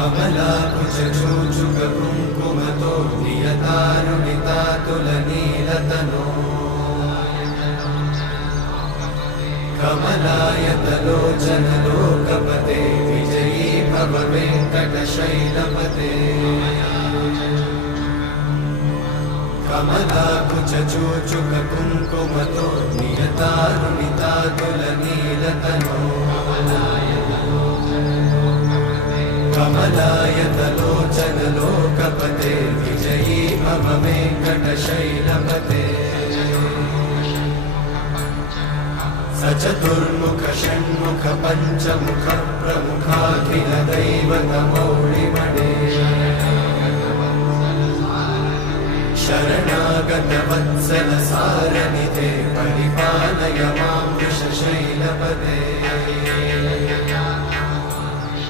कमलाकुचूचुककुङ्कुमतो नियतारुणितातुलनीलतनो कमलायतलोचनलोकपते विजयी भव वेङ्कटशैलपते कमलाकुचूचुककुङ्कुमतो नियतारुणितातुलनीलतनो कमलायतलोचनलोकपते विजयी भव वेङ्कटशैलपते स चतुर्मुख षण्मुख पञ्चमुख प्रमुखाखिल दैवतमौळिमणे शरणागत वत्सल सारनिधे परिपालय मां वृषशैलपते